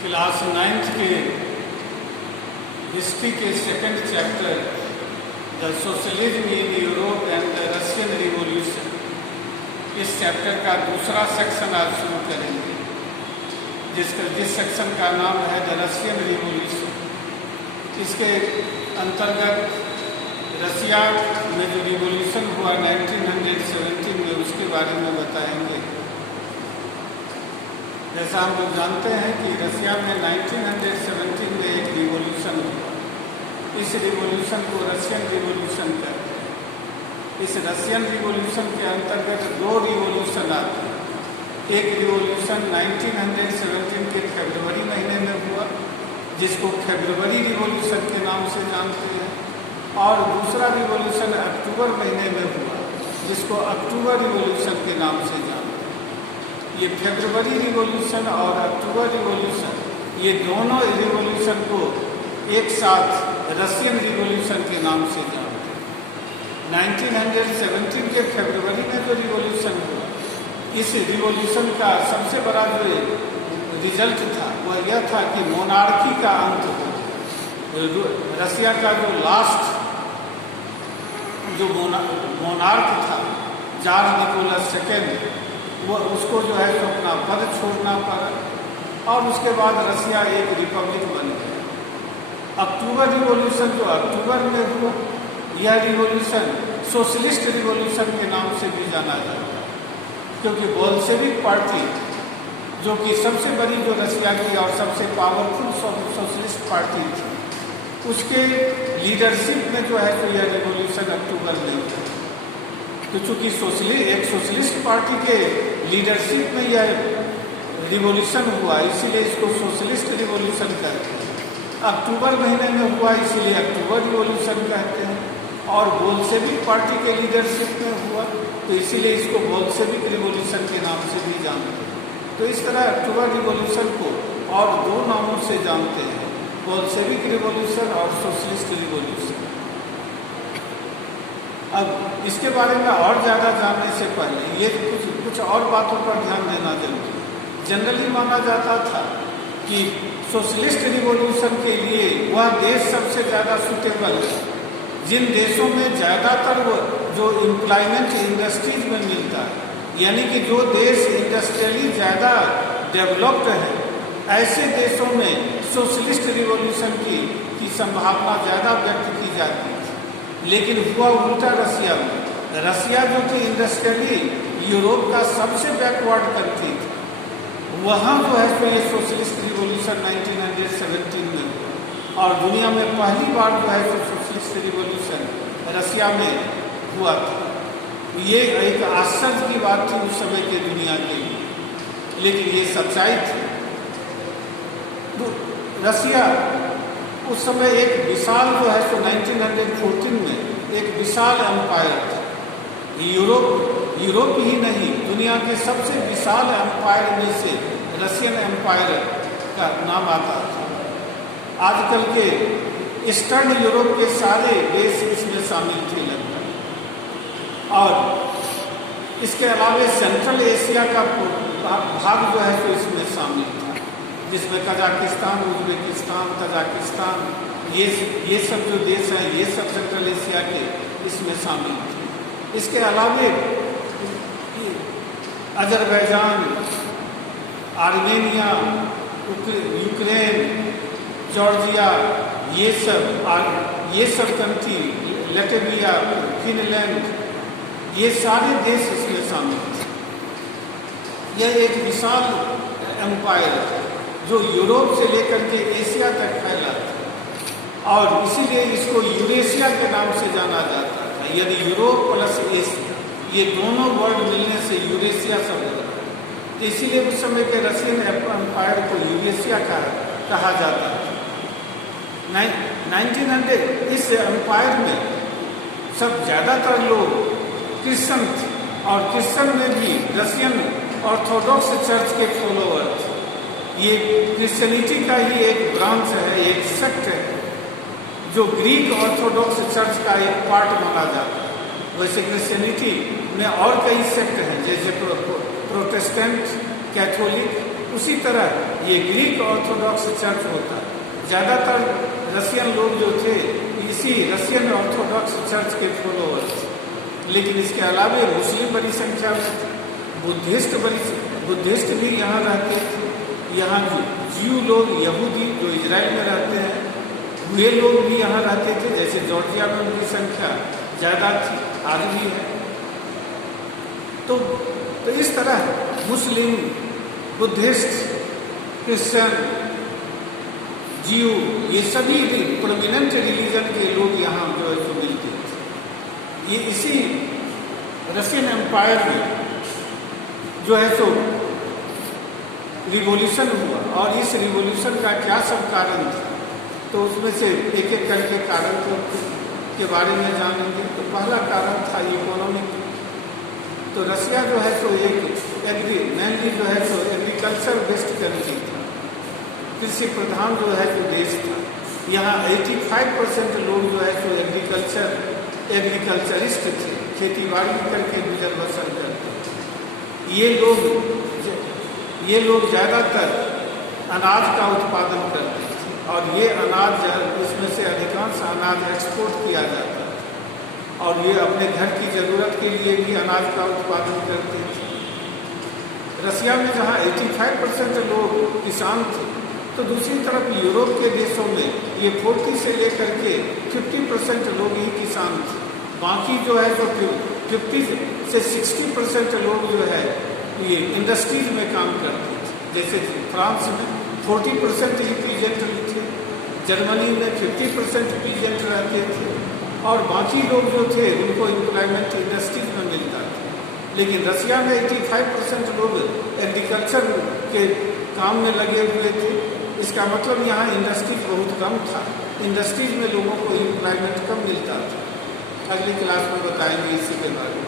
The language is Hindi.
क्लास 9th के हिस्ट्री के second chapter the socialism in Europe and the Russian revolution, इस चैप्टर का दूसरा सेक्शन आज शुरू करेंगे, जिस सेक्शन का नाम है द रशियन रिवॉल्यूशन। इसके अंतर्गत रशिया में जो रिवॉल्यूशन हुआ 1917 में, उसके बारे में बताएंगे। जैसा हम लोग जानते हैं कि रशिया में 1917 में एक रिवॉल्यूशन हुआ। इस रिवॉल्यूशन को रशियन रिवॉल्यूशन कहते हैं। इस रशियन रिवॉल्यूशन के अंतर्गत दो रिवॉल्यूशन आते हैं। एक रिवॉल्यूशन 1917 के फरवरी महीने में हुआ, जिसको फरवरी रिवॉल्यूशन के नाम से जानते हैं, और दूसरा रिवॉल्यूशन अक्टूबर महीने में हुआ, जिसको अक्टूबर रिवॉल्यूशन के नाम से जानते हैं। ये फरवरी रिवॉल्यूशन और अक्टूबर रिवॉल्यूशन, ये दोनों रिवॉल्यूशन को एक साथ रशियन रिवॉल्यूशन के नाम से जानते हैं। 1917 के फरवरी में जो रिवॉल्यूशन हुआ, इस रिवॉल्यूशन का सबसे बड़ा जो रिजल्ट था वह यह था कि मोनार्की का अंत हो। रशिया का जो लास्ट जो मोनार्क था, जार निकोलस सेकेंड, वो उसको जो है तो अपना पद छोड़ना पड़ा, और उसके बाद रशिया एक रिपब्लिक बन गया। अक्टूबर रिवॉल्यूशन जो अक्टूबर में हुआ, यह रिवॉल्यूशन सोशलिस्ट रिवॉल्यूशन के नाम से भी जाना जाता है, क्योंकि बोल्शेविक पार्टी, जो कि सबसे बड़ी जो रशिया की और सबसे पावरफुल सोशलिस्ट पार्टी थी, उसके लीडरशिप में जो है तो यह रिवॉल्यूशन अक्टूबर में हुआ। तो चूँकि एक सोशलिस्ट पार्टी के लीडरशिप में यह रिवॉल्यूशन हुआ, इसीलिए इसको सोशलिस्ट रिवॉल्यूशन कहते हैं। अक्टूबर महीने में हुआ, इसीलिए अक्टूबर रिवॉल्यूशन कहते हैं। और बोल्शेविक पार्टी के लीडरशिप में हुआ, तो इसीलिए इसको बोल्शेविक रिवॉल्यूशन के नाम से भी जानते हैं। तो इस तरह अक्टूबर रिवॉल्यूशन को और दो नामों से जानते हैं, बोल्शेविक रिवॉल्यूशन और सोशलिस्ट रिवॉल्यूशन। अब इसके बारे में और ज़्यादा जानने से पहले ये कुछ और बातों पर ध्यान देना जरूरी है। जनरली माना जाता था कि सोशलिस्ट रिवॉल्यूशन के लिए वह देश सबसे ज़्यादा सूटेबल है जिन देशों में ज़्यादातर जो एम्प्लॉयमेंट इंडस्ट्रीज में मिलता है, यानी कि जो देश इंडस्ट्रियली ज़्यादा डेवलप्ड है, ऐसे देशों में सोशलिस्ट रिवॉल्यूशन की संभावना ज़्यादा व्यक्त की जाती है। लेकिन हुआ उल्टा रशिया में। रशिया जो कि इंडस्ट्रियली यूरोप का सबसे बैकवर्ड कंट्री थी, वहाँ जो है तो ये सोशलिस्ट रिवॉल्यूशन 1917 में हुआ, और दुनिया में पहली बार जो है तो सोशलिस्ट रिवॉल्यूशन रशिया में हुआ था। ये एक आश्चर्य की बात थी उस समय के दुनिया के लिए, लेकिन ये सच्चाई थी। तो रशिया उस समय एक विशाल जो है तो 1914 में एक विशाल एम्पायर था। यूरोप ही नहीं, दुनिया के सबसे विशाल एम्पायर में से रशियन एम्पायर का नाम आता था। आजकल के ईस्टर्न यूरोप के सारे देश इसमें शामिल थे लगभग, और इसके अलावा सेंट्रल एशिया का भाग जो है तो इसमें शामिल था, जिसमें कजाकिस्तान, उज्बेकिस्तान, तजाकिस्तान, ये सब जो देश हैं, ये सब सेंट्रल एशिया के इसमें शामिल थे। इसके अलावा अजरबैजान, आर्मेनिया, यूक्रेन, जॉर्जिया, ये सब कंट्री, लैटविया, फिनलैंड, ये सारे देश इसमें शामिल थे। यह एक विशाल एम्पायर है जो यूरोप से लेकर के एशिया तक फैला था, और इसीलिए इसको यूरेशिया के नाम से जाना जाता था। यदि यूरोप प्लस एशिया, ये दोनों वर्ड मिलने से यूरेशिया शब्द बना, तो इसीलिए उस समय के रशियन एम्पायर को यूरेशिया कहा जाता था। 1900 इस एम्पायर में सब ज़्यादातर लोग क्रिश्चियन थे, और क्रिश्चियन में भी रशियन ऑर्थोडॉक्स चर्च के फॉलोअर थे। ये क्रिश्चियनिटी का ही एक ब्रांच है, एक सेक्ट है, जो ग्रीक ऑर्थोडॉक्स चर्च का एक पार्ट माना जाता है। वैसे क्रिश्चियनिटी में और कई सेक्ट हैं, जैसे प्रोटेस्टेंट, कैथोलिक, उसी तरह ये ग्रीक ऑर्थोडॉक्स चर्च होता है। ज़्यादातर रशियन लोग जो थे इसी रशियन ऑर्थोडॉक्स चर्च के फॉलोअर्स, लेकिन इसके अलावा मुस्लिम बड़ी संख्या में थे, बुद्धिस्ट भी यहाँ रहते थे। यहाँ जो ज्यू लोग, यहूदी जो इजराइल में रहते हैं, वे लोग भी यहाँ रहते थे। जैसे जॉर्जिया में उनकी संख्या ज़्यादा थी, आज भी है। तो इस तरह मुस्लिम, बुद्धिस्ट, क्रिश्चियन, ज्यू, ये सभी प्रोमिनेंट रिलीजन के लोग यहाँ जो है तो मिलते थे। ये इसी रशियन एम्पायर में जो है तो रिवॉल्यूशन हुआ, और इस रिवॉल्यूशन का क्या सब कारण था, तो उसमें से एक एक करके कारण के बारे में जानेंगे। तो पहला कारण था इकोनॉमिक। तो रसिया जो है तो एक मेनली जो है तो एग्रीकल्चर बेस्ड कंट्री था, कृषि प्रधान जो है तो देश था। यहाँ 85% लोग जो है तो एग्रीकल्चरिस्ट थे, खेती बाड़ी करके गुजर बसर करते। ये लोग ज़्यादातर अनाज का उत्पादन करते थे, और ये अनाज इसमें से अधिकांश अनाज एक्सपोर्ट किया जाता है, और ये अपने घर की ज़रूरत के लिए भी अनाज का उत्पादन करते थे। रसिया में जहाँ 85% लोग किसान थे, तो दूसरी तरफ यूरोप के देशों में ये 40 से लेकर के 50% लोग ही किसान थे। बाकी जो है तो 50 से 60% लोग जो है ये इंडस्ट्रीज में काम करते थे। जैसे फ्रांस में 40% ही पीजेंट थे, जर्मनी में 50% पीजेंट रहते थे, और बाकी लोग जो थे उनको एम्प्लॉयमेंट इंडस्ट्रीज में मिलता था। लेकिन रसिया में 85% लोग एग्रीकल्चर के काम में लगे हुए थे। इसका मतलब यहाँ इंडस्ट्रीज बहुत कम था, इंडस्ट्रीज में लोगों को एम्प्लॉयमेंट कम मिलता था। अगली क्लास में बताएंगे इसी के बारे में।